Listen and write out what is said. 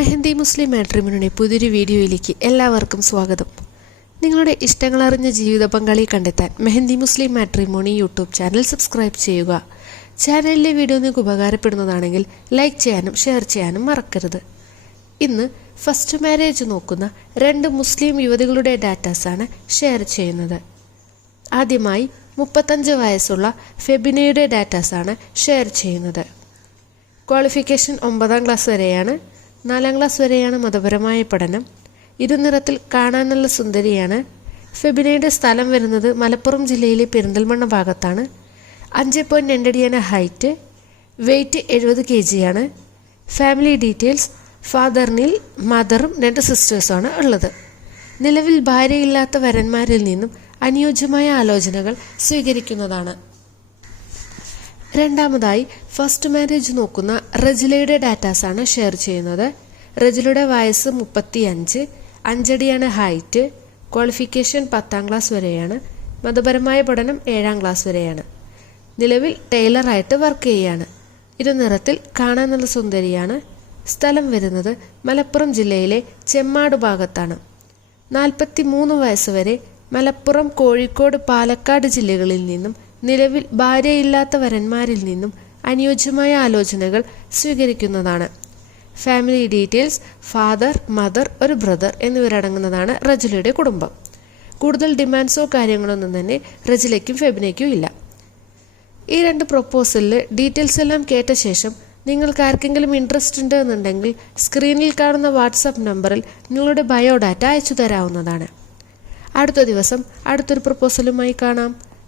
മെഹന്തി മുസ്ലിം മാട്രിമോണിയുടെ പുതിയൊരു വീഡിയോയിലേക്ക് എല്ലാവർക്കും സ്വാഗതം. നിങ്ങളുടെ ഇഷ്ടങ്ങളറിഞ്ഞ ജീവിത പങ്കാളി കണ്ടെത്താൻ Mehandi Muslim matrimony YouTube channel subscribe ചെയ്യുക. ചാനലിലെ വീഡിയോ നിങ്ങൾക്ക് ഉപകാരപ്പെടുന്നതാണെങ്കിൽ ലൈക്ക് ചെയ്യാനും ഷെയർ ചെയ്യാനും മറക്കരുത്. ഇന്ന് ഫസ്റ്റ് മാരേജ് നോക്കുന്ന രണ്ട് മുസ്ലിം യുവതികളുടെ ഡാറ്റാസാണ് ഷെയർ ചെയ്യുന്നത്. ആദ്യമായി മുപ്പത്തഞ്ച് വയസ്സുള്ള ഫെബിനയുടെ ഡാറ്റാസാണ് ഷെയർ ചെയ്യുന്നത്. ക്വാളിഫിക്കേഷൻ ഒമ്പതാം ക്ലാസ് വരെയാണ് നാലാം ക്ലാസ് വരെയാണ് മതപരമായ പഠനം. ഇരുനിറത്തിൽ കാണാനുള്ള സുന്ദരിയാണ്. ഫെബിനയുടെ സ്ഥലം വരുന്നത് മലപ്പുറം ജില്ലയിലെ പെരിന്തൽമണ്ണ ഭാഗത്താണ്. അഞ്ച് പോയിന്റ് രണ്ടടിയാണ് ഹൈറ്റ്. വെയ്റ്റ് എഴുപത് കെ ജിയാണ്. ഫാമിലി ഡീറ്റെയിൽസ് ഫാദറിനിൽ മദറും രണ്ട് സിസ്റ്റേഴ്സുമാണ് ഉള്ളത്. നിലവിൽ ഭാര്യയില്ലാത്ത വരന്മാരിൽ നിന്നും അനുയോജ്യമായ ആലോചനകൾ സ്വീകരിക്കുന്നതാണ്. രണ്ടാമതായി ഫസ്റ്റ് മാരേജ് നോക്കുന്ന റജിലയുടെ ആണ് ഷെയർ ചെയ്യുന്നത്. റജിലയുടെ വയസ്സ് മുപ്പത്തി അഞ്ച് അഞ്ചടിയാണ് ഹൈറ്റ് ക്വാളിഫിക്കേഷൻ പത്താം ക്ലാസ് വരെയാണ് മതപരമായ പഠനം ഏഴാം ക്ലാസ് വരെയാണ്. നിലവിൽ ടൈലറായിട്ട് വർക്ക് ചെയ്യുകയാണ് ഇരുനിറത്തിൽ കാണാൻ നല്ല സുന്ദരിയാണ്. സ്ഥലം വരുന്നത് മലപ്പുറം ജില്ലയിലെ ചെമ്മാട് ഭാഗത്താണ്. നാൽപ്പത്തി മൂന്ന് വയസ്സ് വരെ മലപ്പുറം കോഴിക്കോട് പാലക്കാട് ജില്ലകളിൽ നിന്നും നിലവിൽ ഭാര്യയില്ലാത്ത വരന്മാരിൽ നിന്നും അനുയോജ്യമായ ആലോചനകൾ സ്വീകരിക്കുന്നതാണ്. ഫാമിലി ഡീറ്റെയിൽസ് ഫാദർ മദർ ഒരു ബ്രദർ എന്നിവരടങ്ങുന്നതാണ് റജിലയുടെ കുടുംബം. കൂടുതൽ ഡിമാൻഡ്സോ കാര്യങ്ങളൊന്നും തന്നെ റജിലയ്ക്കും ഫെബിനയ്ക്കും ഇല്ല. ഈ രണ്ട് പ്രൊപ്പോസലിലെ ഡീറ്റെയിൽസ് എല്ലാം കേട്ട ശേഷം നിങ്ങൾക്ക് ആർക്കെങ്കിലും ഇൻട്രസ്റ്റ് ഉണ്ട് എന്നുണ്ടെങ്കിൽ സ്ക്രീനിൽ കാണുന്ന വാട്സപ്പ് നമ്പറിൽ നിങ്ങളുടെ ബയോഡാറ്റ അയച്ചു തരാവുന്നതാണ്. അടുത്ത ദിവസം അടുത്തൊരു പ്രൊപ്പോസലുമായി കാണാം.